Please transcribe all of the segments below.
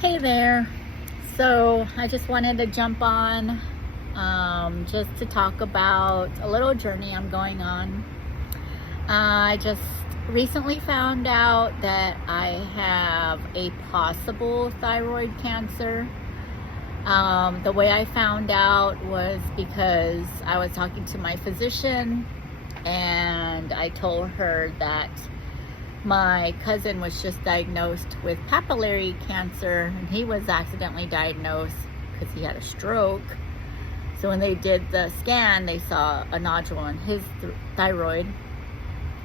Hey there. So I just wanted to jump on just to talk about a little journey I'm going on. I just recently found out that I have a possible thyroid cancer. The way I found out was because I was talking to my physician and I told her that my cousin was just diagnosed with papillary cancer, and he was accidentally diagnosed because he had a stroke. So when they did the scan, they saw a nodule in his thyroid.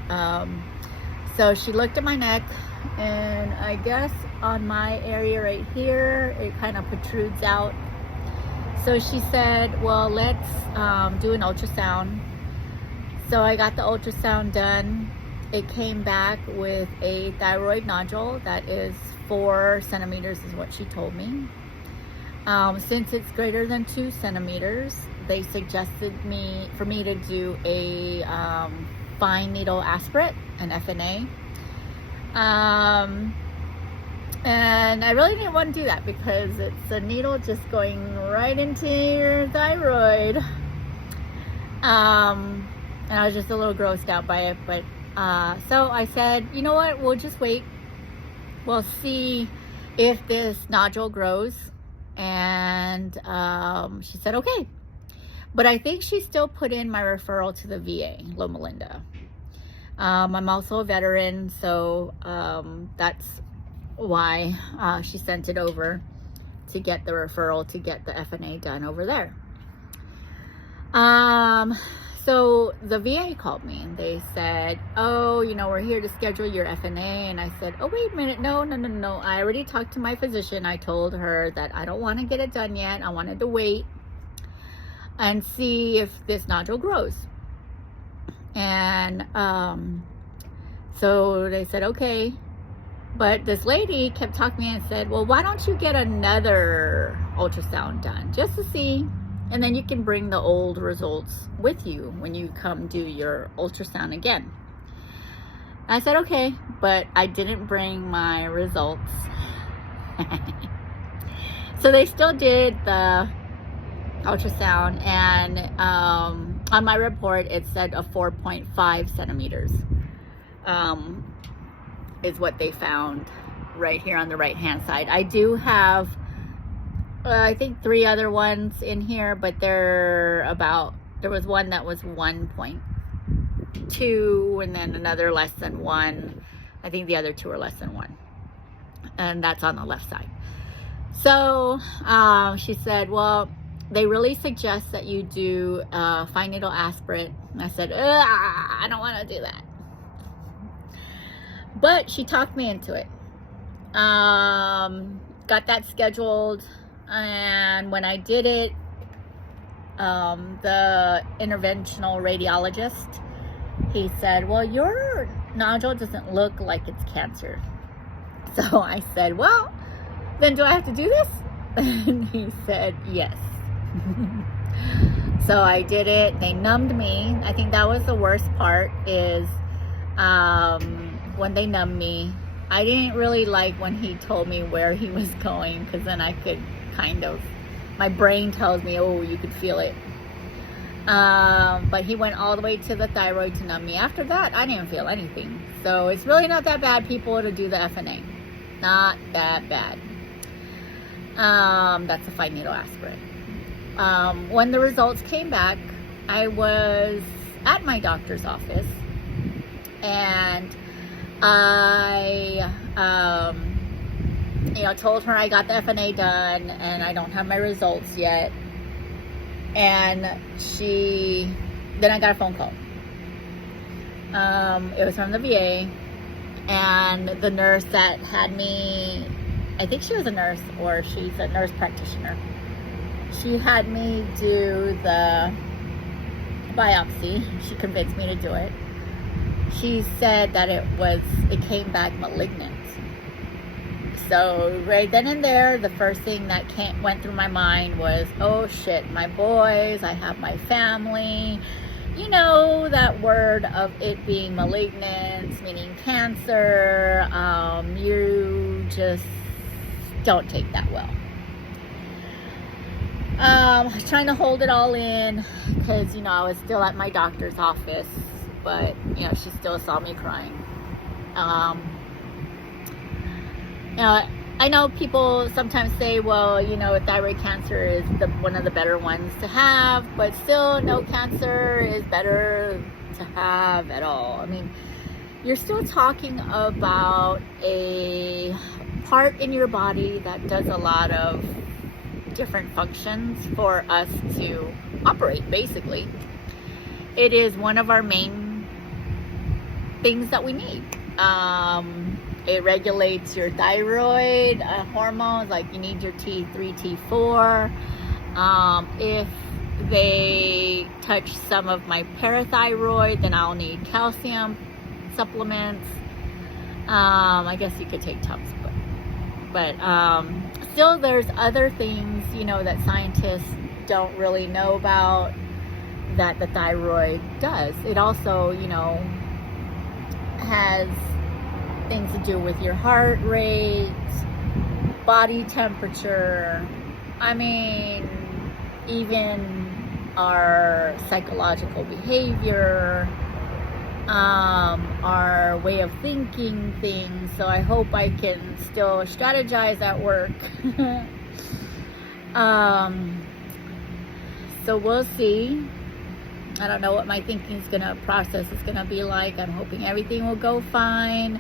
So she looked at my neck, and I guess on my area right here, it kind of protrudes out. So she said, well, let's do an ultrasound. So I got the ultrasound done. It came back with a thyroid nodule that is 4 centimeters is what she told me. Since it's greater than 2 centimeters, they suggested for me to do a fine needle aspirate, an FNA. And I really didn't want to do that because it's a needle just going right into your thyroid. And I was just a little grossed out by it, but so I said, you know what, we'll just wait. We'll see if this nodule grows. And she said, okay. But I think she still put in my referral to the VA, Loma Linda. I'm also a veteran, so that's why she sent it over to get the referral to get the FNA done over there. So the VA called me and they said, oh, we're here to schedule your FNA. And I said, oh, wait a minute. No. I already talked to my physician. I told her that I don't want to get it done yet. I wanted to wait and see if this nodule grows. And so they said, okay. But this lady kept talking to me and said, well, why don't you get another ultrasound done just to see? And then you can bring the old results with you when you come do your ultrasound again. I said, okay, but I didn't bring my results. So they still did the ultrasound, and on my report, it said a 4.5 centimeters is what they found right here on the right-hand side. I do have I think 3 other ones in here, but there was one that was 1.2 and then another less than 1. I think the other 2 are less than 1. And that's on the left side. So she said, well, they really suggest that you do fine needle aspirate. And I said, I don't want to do that. But she talked me into it. Got that scheduled. And when I did it, the interventional radiologist, he said, well, your nodule doesn't look like it's cancer. So I said, well, then do I have to do this? And he said, yes. So I did it. They numbed me. I think that was the worst part is when they numbed me. I didn't really like when he told me where he was going, because then I could my brain tells me, oh, you could feel it. But he went all the way to the thyroid to numb me. After that, I didn't feel anything. So it's really not that bad, people, to do the FNA. Not that bad. That's a fine needle aspirate. When the results came back, I was at my doctor's office, and I told her I got the FNA done and I don't have my results yet. And then I got a phone call. It was from the VA, and the nurse that had me, I think she was a nurse or she's a nurse practitioner. She had me do the biopsy. She convinced me to do it. She said that it came back malignant. So right then and there, the first thing that went through my mind was, oh shit, my boys, I have my family. That word of it being malignant, meaning cancer, you just don't take that well. Trying to hold it all in because, I was still at my doctor's office, but, she still saw me crying. I know people sometimes say, well, thyroid cancer is one of the better ones to have, but still no cancer is better to have at all. I mean, you're still talking about a part in your body that does a lot of different functions for us to operate, basically. It is one of our main things that we need. It regulates your thyroid hormones, like you need your T3, T4. If they touch some of my parathyroid, then I'll need calcium supplements. I guess you could take Tums, but still there's other things, that scientists don't really know about that the thyroid does. It also, has things to do with your heart rate, body temperature. I mean, even our psychological behavior, our way of thinking things. So I hope I can still strategize at work. So we'll see. I don't know what my process is gonna be like. I'm hoping everything will go fine.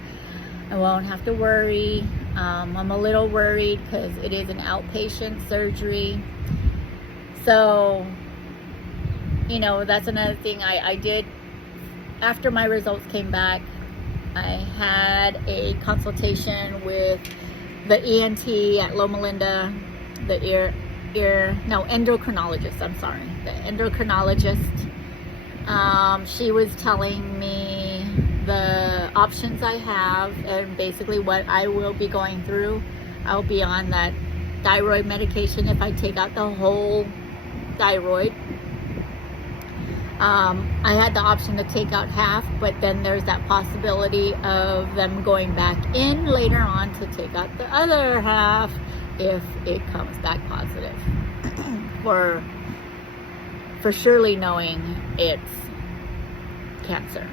I won't have to worry. I'm a little worried because it is an outpatient surgery. So, that's another thing I did. After my results came back, I had a consultation with the ENT at Loma Linda, the endocrinologist, the endocrinologist. She was telling me the options I have and basically what I will be going through. I'll be on that thyroid medication if I take out the whole thyroid. I had the option to take out half, but then there's that possibility of them going back in later on to take out the other half if it comes back positive. for surely knowing it's cancer.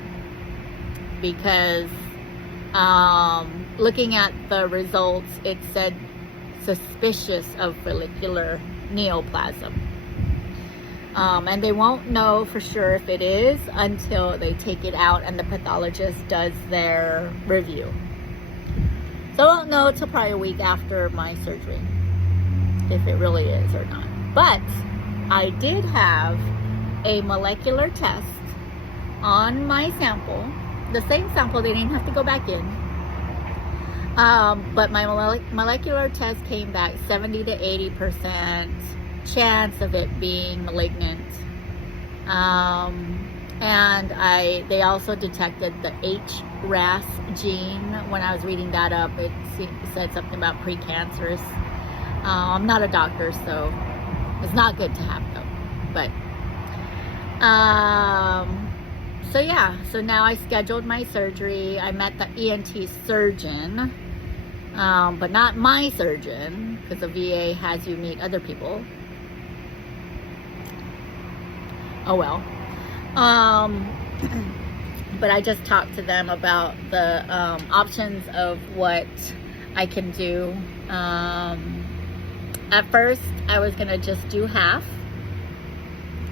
Because looking at the results, it said suspicious of follicular neoplasm. And they won't know for sure if it is until they take it out and the pathologist does their review. So I won't know till probably a week after my surgery if it really is or not. But I did have a molecular test on my sample, the same sample. They didn't have to go back in. But my molecular test came back 70 to 80% chance of it being malignant. And they also detected the HRAS gene. When I was reading that up, it said something about precancerous. I'm not a doctor, so it's not good to have though. But so yeah, so now I scheduled my surgery. I met the ENT surgeon, but not my surgeon, because the VA has you meet other people. Oh well. But I just talked to them about the options of what I can do. At first, I was gonna just do half.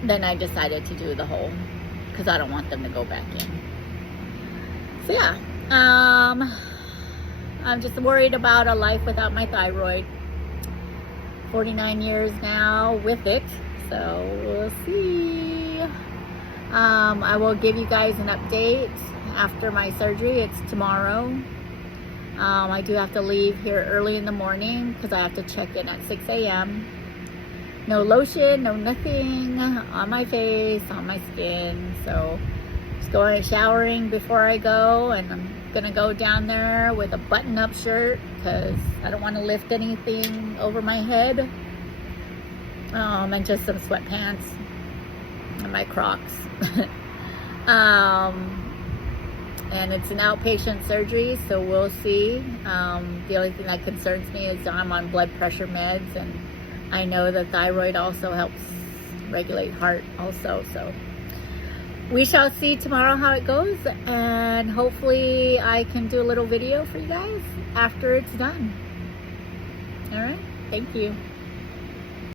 Then I decided to do the whole, because I don't want them to go back in. So yeah, I'm just worried about a life without my thyroid. 49 years now with it, so we'll see. I will give you guys an update after my surgery. It's tomorrow. I do have to leave here early in the morning because I have to check in at 6 a.m. No lotion, no nothing on my face, on my skin. So just going showering before I go, and I'm gonna go down there with a button-up shirt because I don't want to lift anything over my head. And just some sweatpants and my Crocs. and it's an outpatient surgery, so we'll see. The only thing that concerns me is I'm on blood pressure meds, and I know the thyroid also helps regulate heart also. So we shall see tomorrow how it goes, and hopefully I can do a little video for you guys after it's done. All right, thank you.